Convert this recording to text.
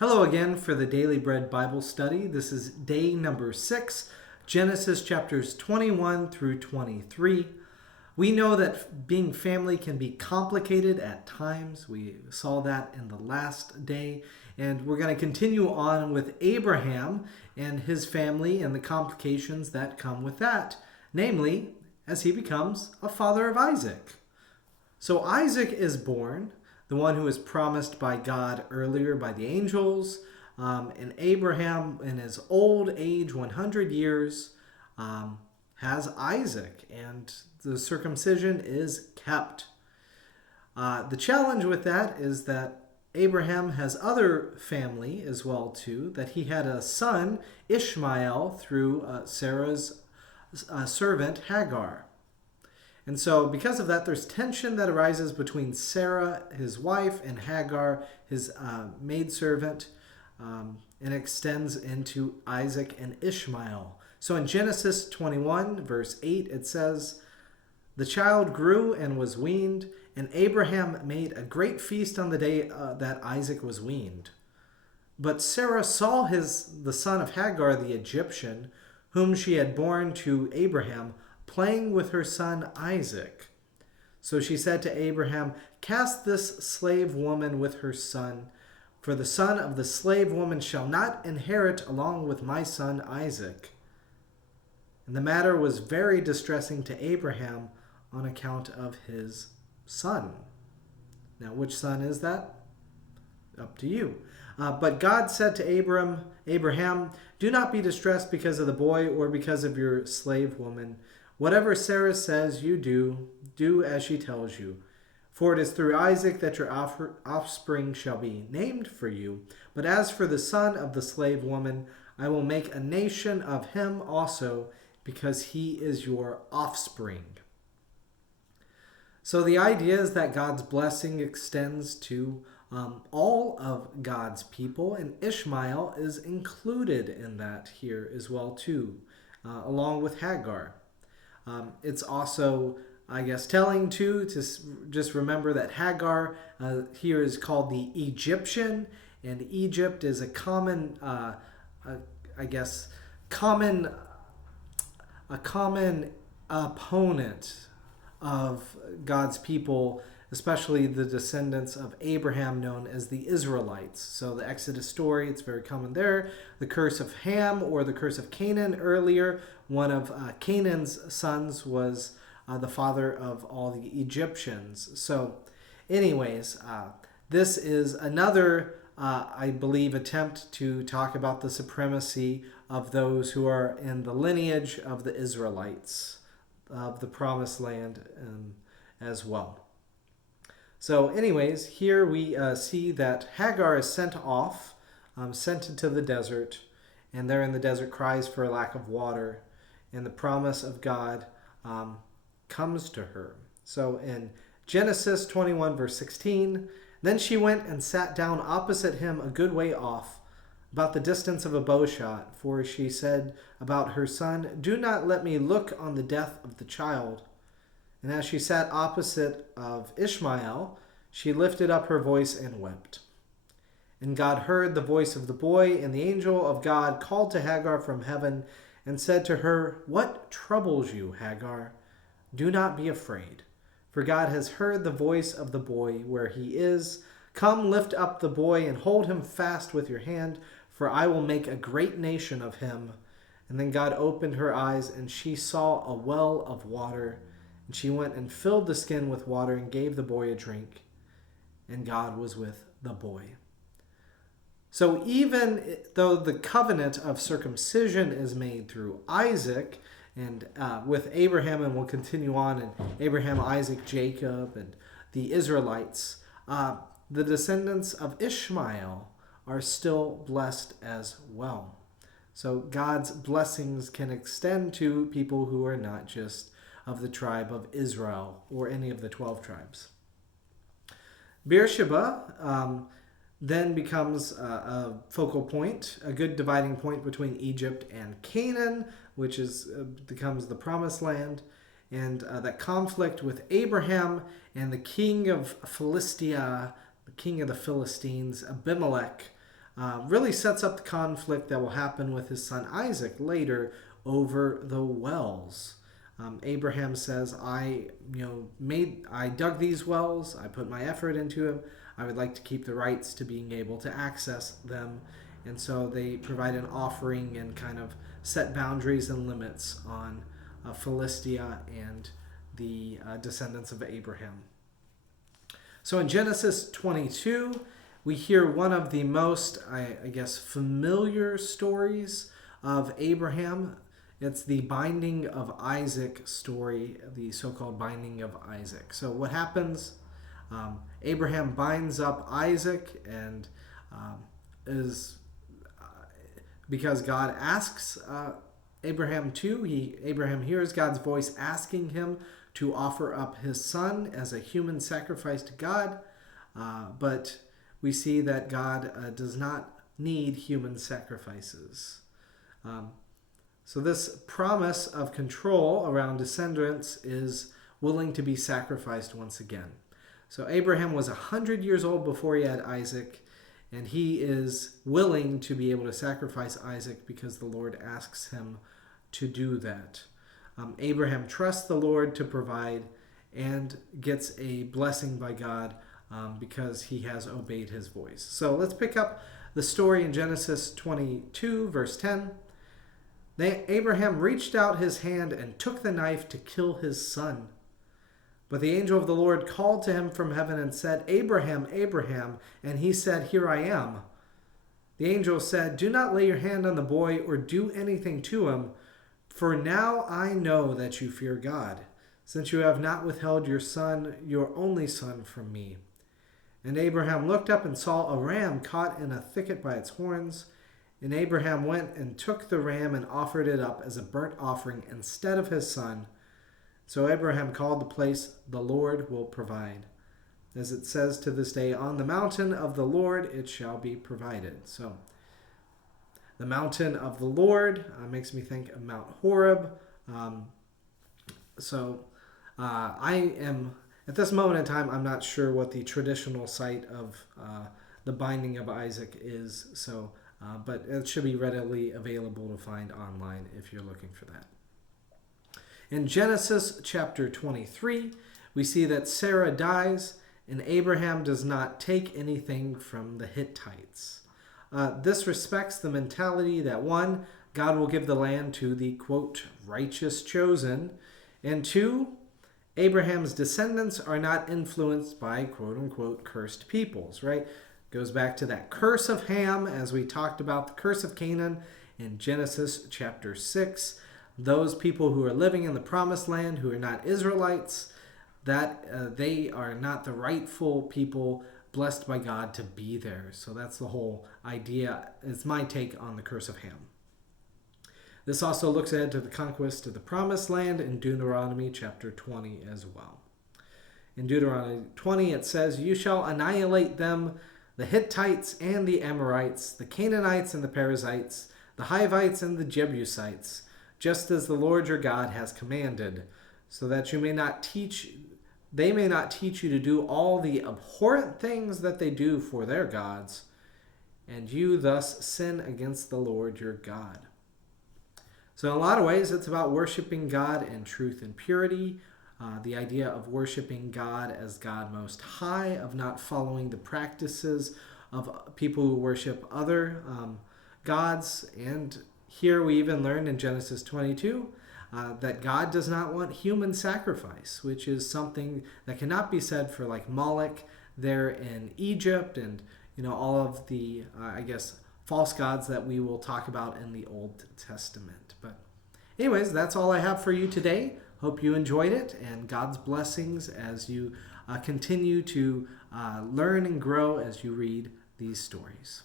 Hello again for the Daily Bread Bible study. This is day number 6, Genesis chapters 21 through 23. We know that being family can be complicated at times. We saw that in the last day. And we're going to continue on with Abraham and his family and the complications that come with that. Namely, as he becomes a father of Isaac. So Isaac is born, the one who is promised by God earlier by the angels. And Abraham, in his old age, 100 years, has Isaac, and the circumcision is kept. The challenge with that is that Abraham has other family as well too, that he had a son, Ishmael, through Sarah's servant Hagar. And so because of that, there's tension that arises between Sarah, his wife, and Hagar, his maidservant, and extends into Isaac and Ishmael. So in Genesis 21, verse 8, it says, "The child grew and was weaned, and Abraham made a great feast on the day that Isaac was weaned. But Sarah saw the son of Hagar the Egyptian, whom she had borne to Abraham, playing with her son Isaac. So she said to Abraham, 'Cast this slave woman with her son, for the son of the slave woman shall not inherit along with my son Isaac.' And the matter was very distressing to Abraham on account of his son." Now, which son is that? Up to you. But God said to Abraham, "Do not be distressed because of the boy or because of your slave woman. Whatever Sarah says you do as she tells you. For it is through Isaac that your offspring shall be named for you. But as for the son of the slave woman, I will make a nation of him also, because he is your offspring." So the idea is that God's blessing extends to all of God's people, and Ishmael is included in that here as well too, along with Hagar. It's also, I guess, telling too to just remember that Hagar here is called the Egyptian, and Egypt is a common, common opponent of God's people, especially the descendants of Abraham, known as the Israelites. So the Exodus story, it's very common there. The curse of Ham, or the curse of Canaan earlier, one of Canaan's sons was the father of all the Egyptians. So anyways, this is another, I believe, attempt to talk about the supremacy of those who are in the lineage of the Israelites, of the promised land as well. So anyways, here we see that Hagar is sent off, sent into the desert, and there in the desert cries for a lack of water, and the promise of God comes to her. So in Genesis 21, verse 16, "Then she went and sat down opposite him a good way off, about the distance of a bow shot, for she said about her son, 'Do not let me look on the death of the child.' And as she sat opposite of Ishmael, she lifted up her voice and wept. And God heard the voice of the boy, and the angel of God called to Hagar from heaven and said to her, 'What troubles you, Hagar? Do not be afraid, for God has heard the voice of the boy where he is. Come, lift up the boy and hold him fast with your hand, for I will make a great nation of him.' And then God opened her eyes, and she saw a well of water. And she went and filled the skin with water and gave the boy a drink. And God was with the boy." So even though the covenant of circumcision is made through Isaac and with Abraham, and we'll continue on in Abraham, Isaac, Jacob, and the Israelites, the descendants of Ishmael are still blessed as well. So God's blessings can extend to people who are not just of the tribe of Israel or any of the 12 tribes. Beersheba then becomes a focal point, a good dividing point between Egypt and Canaan, which becomes the promised land, and that conflict with Abraham and the king of Philistia, the king of the Philistines, Abimelech, really sets up the conflict that will happen with his son Isaac later over the wells. Abraham says, I dug these wells, I put my effort into them. I would like to keep the rights to being able to access them. And so they provide an offering and kind of set boundaries and limits on Philistia and the descendants of Abraham. So in Genesis 22, we hear one of the most, I guess, familiar stories of Abraham. It's the binding of Isaac story, the so-called binding of Isaac. So what happens? Abraham binds up Isaac, and is because God asks Abraham to. Abraham hears God's voice asking him to offer up his son as a human sacrifice to God, but we see that God does not need human sacrifices. So this promise of control around descendants is willing to be sacrificed once again. So Abraham was 100 years old before he had Isaac, and he is willing to be able to sacrifice Isaac because the Lord asks him to do that. Abraham trusts the Lord to provide and gets a blessing by God because he has obeyed his voice. So let's pick up the story in Genesis 22, verse 10. Abraham reached out his hand and took the knife to kill his son. But the angel of the Lord called to him from heaven and said, Abraham, Abraham. And he said, Here I am. The angel said, Do not lay your hand on the boy or do anything to him, for now I know that you fear God, since you have not withheld your son, your only son, from me. And Abraham looked up and saw a ram caught in a thicket by its horns. And Abraham went and took the ram and offered it up as a burnt offering instead of his son. So Abraham called the place, The Lord Will Provide. As it says to this day, On the mountain of the Lord it shall be provided. So the mountain of the Lord makes me think of Mount Horeb. I am, at this moment in time, I'm not sure what the traditional site of the binding of Isaac is. But it should be readily available to find online if you're looking for that. In Genesis chapter 23, we see that Sarah dies and Abraham does not take anything from the Hittites. This respects the mentality that, one, God will give the land to the, quote, righteous chosen, and two, Abraham's descendants are not influenced by, quote unquote, cursed peoples, right? Goes back to that curse of Ham, as we talked about the curse of Canaan in Genesis chapter 6. Those people who are living in the promised land, who are not Israelites, that they are not the rightful people blessed by God to be there. So that's the whole idea. It's my take on the curse of Ham. This also looks ahead to the conquest of the promised land in Deuteronomy chapter 20 as well. In Deuteronomy 20 it says, You shall annihilate them, the Hittites and the Amorites, the Canaanites and the Perizzites, the Hivites and the Jebusites, just as the Lord your God has commanded, so that they may not teach you to do all the abhorrent things that they do for their gods, and you thus sin against the Lord your God. So in a lot of ways, it's about worshiping God in truth and purity, the idea of worshiping God as God Most High, of not following the practices of people who worship other gods. And here we even learn in Genesis 22 that God does not want human sacrifice, which is something that cannot be said for like Moloch there in Egypt and all of the, false gods that we will talk about in the Old Testament. But anyways, that's all I have for you today. Hope you enjoyed it, and God's blessings as you continue to learn and grow as you read these stories.